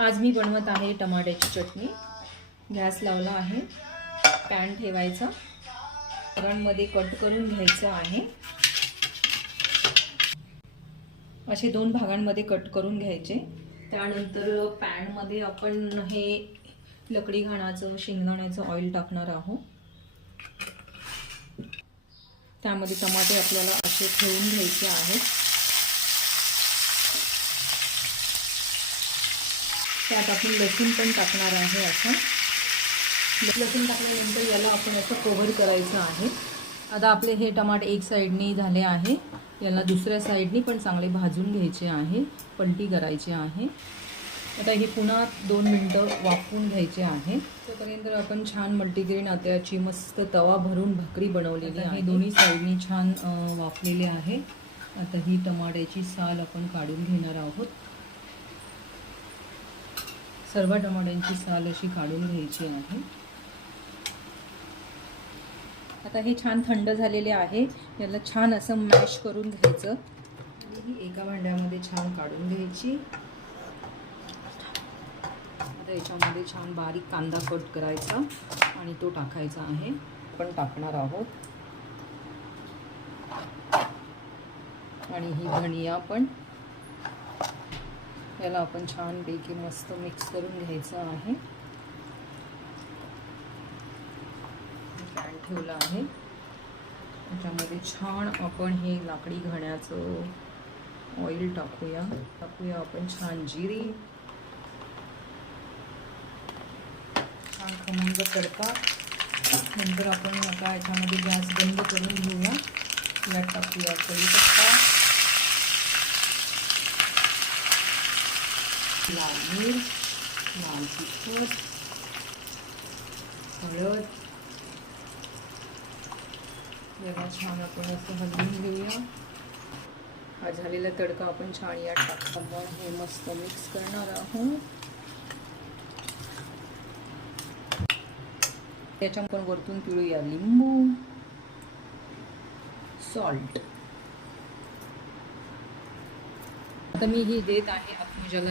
आज मी बनवत आहे टमाट्याची चटणी। गॅस लावला आहे, पॅन ठेवायचा, भागांमध्ये कट करून घ्यायचं आहे। असे 2 भागांमध्ये कट करून घ्यायचे। त्यानंतर पॅन मध्ये आपण हे लकडी घाण्याचं शेंगदाण्याचं ऑइल टाकणार आहोत। त्यामध्ये टमाटे आपल्याला असे ठेवून घ्यायचे आहेत। त्यात आपण लसूण पण टाकणार आहे। असं लसूण टाकल्यानंतर याला आपण असं कव्हर करायचं आहे। आता आपले हे टमाटे एक साइडनी झाले आहे, याला दुसऱ्या साइडनी पण चांगले भाजून घ्यायचे आहे, पलटी करायची आहे। आता हे पुन्हा 2 मिनिटं वाफवून घ्यायचे आहे। तोपर्यंत आपण छान मल्टीग्रेन आट्याची मस्त तवा भरून भाकरी बनवलेली आहे। दोन्ही साइडनी छान वाफलेले आहे। आता ही टमाट्याची साल आपण काढून घेणार आहोत। सर्व टमाट्यांची साल अशी काढून घ्यायची आहे। आता हे छान थंड झालेले आहे, याला छान असं मॅश करून घ्यायचं आणि ही एका भांड्यामध्ये छान काढून घ्यायची। आता याच्यामध्ये छान बारीक कांदा कट करायचा आणि तो टाकायचा आहे। आपण टाकणार आहोत आणि ही धनिया पण, याला आपण छानपैकी मस्त मिक्स करून घ्यायचं आहे। पॅन ठेवला आहे, त्याच्यामध्ये छान आपण हे लाकडी घाण्याचं ऑइल टाकूया आपण छान जिरे, छान खमंग तडका। नंतर आपण आता याच्यामध्ये गॅस बंद करून घेऊया। यात टाकूया कढीपत्ता, लाल मिर्च, लाल तिखट, हळद, याला छान आपण असं हलवून घेऊया। हा झालेला तडका आपण छान यात टाकून हे मस्त मिक्स करणार आहोत। त्याच्या आपण वरतून पिळूया लिंबू, सॉल्ट। आता मी ही देत आहे अत्मजाला